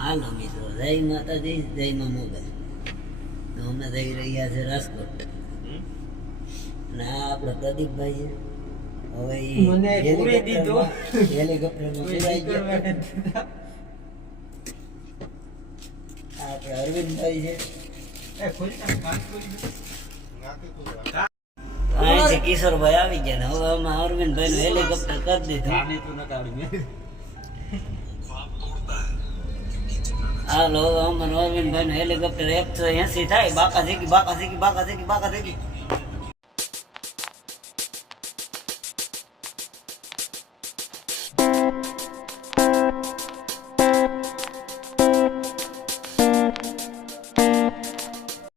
હાલો મિત્રો, જય માતાજી, જય માં મોગલ. તો અમે જઈ રહ્યા છે રાજકોટ. અને આ આપણે પ્રદીપભાઈ છે. હવે હેલિકોપ્ટરમાં ફેરાઈ ગયા. આપણે અરવિંદભાઈ છે. અહીંથી કિશોરભાઈ આવી ગયા ને હવે અમે અરવિંદભાઈ નું હેલિકોપ્ટર કરી દીધું. હાલો અમન અરવિંદભાઈ નું હેલિકોપ્ટર 180 થાય. બાકા શીખી બાકા શીખી બાકા શીખી બાકા શીખી.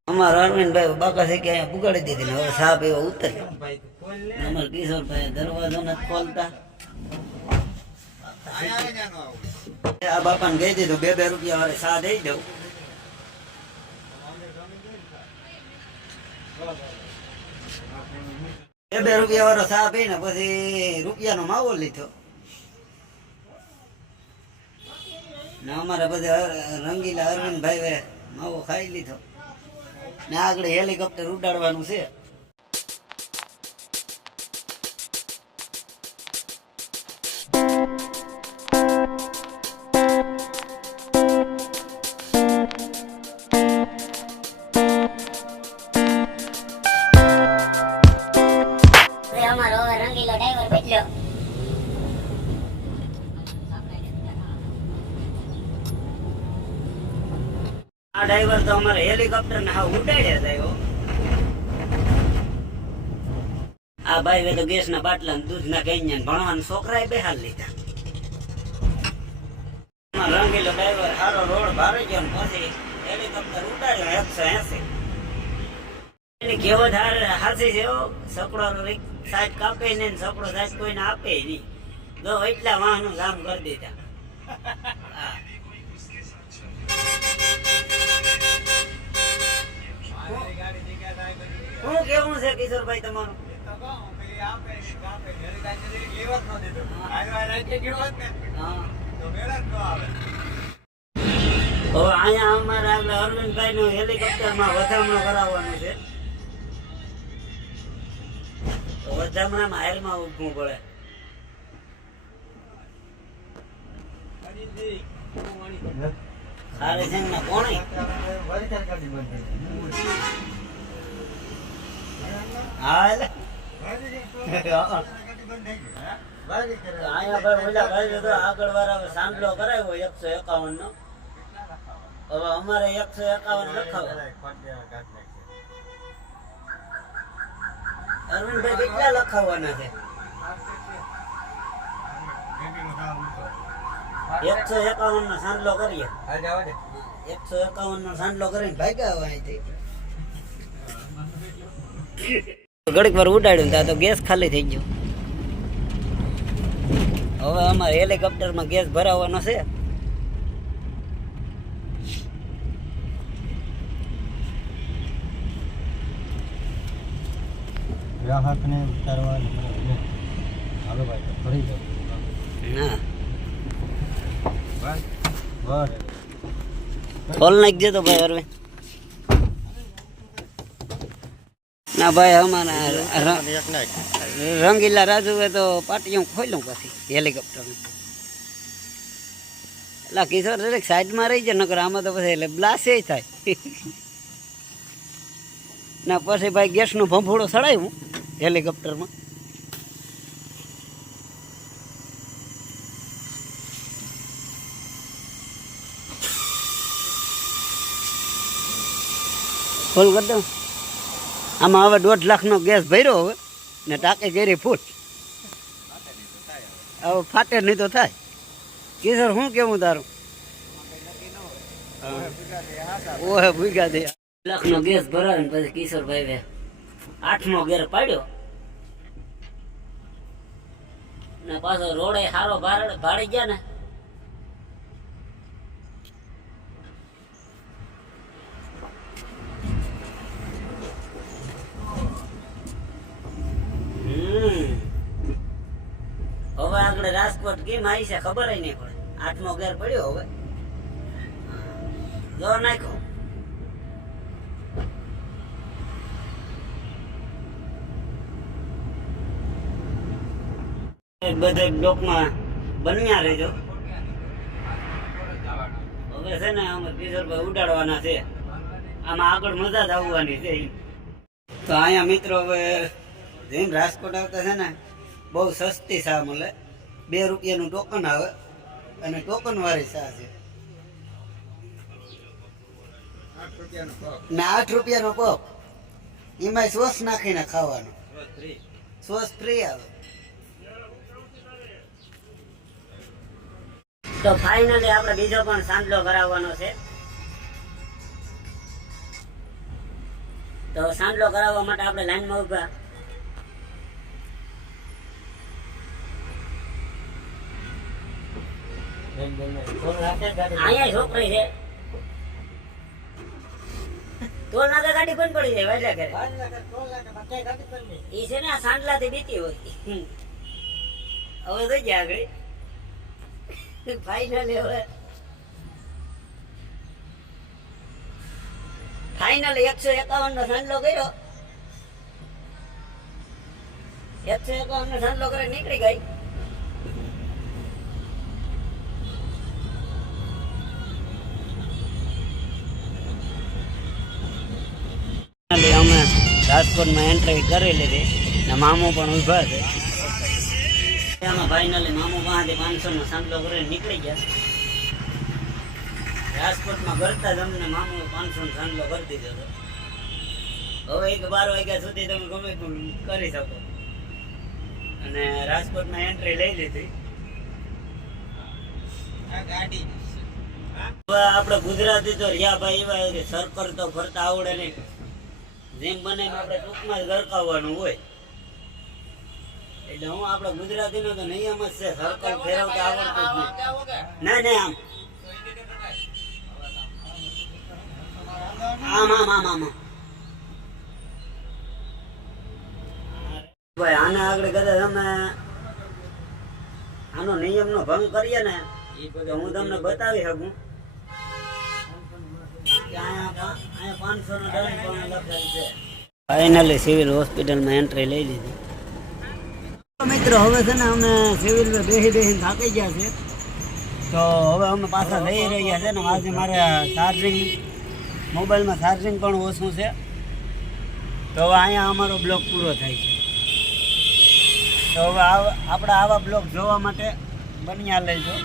અમારા અરવિંદભાઈ બાકા શીખી અહીંયા પુગાડી દીધી ને હવે સાહેબ એવો ઉતર્યો. અમારા કિશોરભાઈ દરવાજો નથી ખોલતા. આ બાપાને કહી દીધું 2 રૂપિયા વાળે સા દઈ દઉં. 2 રૂપિયા વાળો સા પીને પછી રૂપિયાનો માવો લીધો ને અમારા બધા રંગીલા અરવિંદભાઈ માવો ખાઈ લીધો ને આગળ હેલિકોપ્ટર ઉડાડવાનું છે. આ ડ્રાઈવર તો અમારે હેલિકોપ્ટર ને હા ઉડાડ્યા થાય. આ ભાઈ તો ગેસ ના બાટલા દૂધ ના કેન્યા ભણવાના છોકરાએ બેહાર લીધા. રંગીલો ડ્રાઈવર સારો રોડ ભારે ગયો પછી હેલિકોપ્ટર ઉડાડ્યો 180. એની કેવત હાસી છે. સકડો સાઈડ કાપે ને સકડો સાઈડ કોઈને આપે નહીં. તો એટલા વાહનો કામ કરી દીધા. શું કેવું છે કિશોરભાઈ તમારું? હવે અહીંયા અમારે આપણે અરવિંદભાઈ નું હેલિકોપ્ટર માં વધામણું કરાવવાનું છે. વધામણામાં હાલમાં ઉભવું પડે. ખાલી છે ને કોણે આગળ વાળા સાંડલો કરાવ્યો 151 નો. હવે અમારે 151 લખાવો. અરવિંદભાઈ કેટલા લખાવવાના છે? 151 નો સાંડલો કરીએ. 151 નો સાંડલો કરીને ભાગ્યા હોય અહીંથી. ઘડીક વાર ઉડાડ્યું ત્યાં તો ગેસ ખાલી થઈ ગયો. હવે અમારે હેલિકોપ્ટરમાં ગેસ ભરાવાનો છે. ગ્રાહકને ઉતારવા હાલો ભાઈ ફરી જાવ. ના ખોલ નાખજે તો ભાઈ અરવિંદ. ના ભાઈ અમારા રંગીલા રાજુએ તો પાટિયું ખોલ્યું પછી હેલિકોપ્ટર. એટલે કિશોર દરેક સાઈડમાં રહી જાય નકર આમાં તો પછી એટલે બ્લાસ્ટ થાય. ના પછી ભાઈ ગેસનું ભંભોળો ચડાવ્યું હેલિકોપ્ટરમાં. ફૂલ કરી દઉં. આમાં હવે 1.5 લાખનો ગેસ ભર્યો હવે ને ટાંકી કરી ફૂલ. હવે ફાટે નહીં તો થાય. કિશોર શું કેવું તારું? ઓહે ભૂગા દે. 1 લાખનો ગેસ ભરાવે પછી કિશોરભાઈ 8મો ગેર પાડ્યો ને પાછો રોડે સારો ભાડી ગયા ને. હવે આગળ રાજકોટ કેમ આવી છે ખબર નહીં પડે. 8મો ગેર પડ્યો હવે. જો નાખો બધા બ્લોકમાં બન્યા રહેજો. હવે છે ને અમે કિશોરભાઈ ઉડાડવાના છે, આમાં આગળ મજા જ આવવાની છે. તો અહીંયા મિત્રો હવે જેમ રાજકોટ આવતા છે ને બહુ સસ્તી ચા મળે. 2 રૂપિયાનું ટોકન આવે અને ટોકન વાળી ચા છે ને 8 રૂપિયાનો કપ. એમાં સોસ નાખીને ખાવાનું, સોસ ફ્રી આવે. તો ફાઇનલી આપણે બીજો પણ સાંડલો કરાવવાનો છે. તો સાંડલો કરાવવા માટે આપણે લાઈનમાં ઉભા. અહીંયા છોકરી છે, ટોલ નાકે ગાડી બંધ પડી જાય વાજલા ઘરે. ઈ છે ને આ સાંડલાથી બીતી હોય. હવે થઈ ગયા આગળ. ફાઇનલી ફાઇનલી 151 નો સાંડલો કર્યો. 151 નો સાંડલો કરી નીકળી ગઈ. અમે રાજકોટમાં એન્ટ્રી કરી લીધી ને મામો પણ ઉભા છે. એમાં ફાઇનલી મામો પાસેથી 500 નો સાંડલો કરીને નીકળી ગયા. રાજકોટમાં ભરતા જ અમને મામો 500 નો સાંડલો કરી દીધો હતો. હવે 12 વાગ્યા સુધી તમે ગમે પણ કરી શકો. અને રાજકોટમાં એન્ટ્રી લઈ લીધી. આપણે ગુજરાતી તો રહ્યા ભાઈ એવા કે સર્કલ તો ફરતા આવડે નહીં. જેમ બને એમ આપણે ટૂંકમાં જ ગરકાવવાનું હોય. એટલે હું આપણે ગુજરાતીનો તો નિયમ જ છે, સર્કલ ફેરવતા આવડતું જ નહીં. નહીં આમ આમ આમ આમ આમ ભાઈ આને આગળ કદાચ અમે આનો નિયમનો ભંગ કરીએ ને તો હું તમને બતાવી શકું કે અહીંયા 500 નો દંડ પણ લખેલ છે. ફાઇનલી સિવિલ હોસ્પિટલમાં એન્ટ્રી લઈ લીધી. મિત્રો હવે છે ને અમે સિવિલમાં બેસી થાકી ગયા છે. તો હવે અમે પાછા જઈ રહ્યા છે ને આજે મારે ચાર્જિંગ મોબાઈલમાં ચાર્જિંગ પણ ઓછું છે. તો હવે અહીંયા અમારો બ્લોગ પૂરો થાય છે. તો હવે આપણે આવા બ્લોગ જોવા માટે બન્યા લેજો.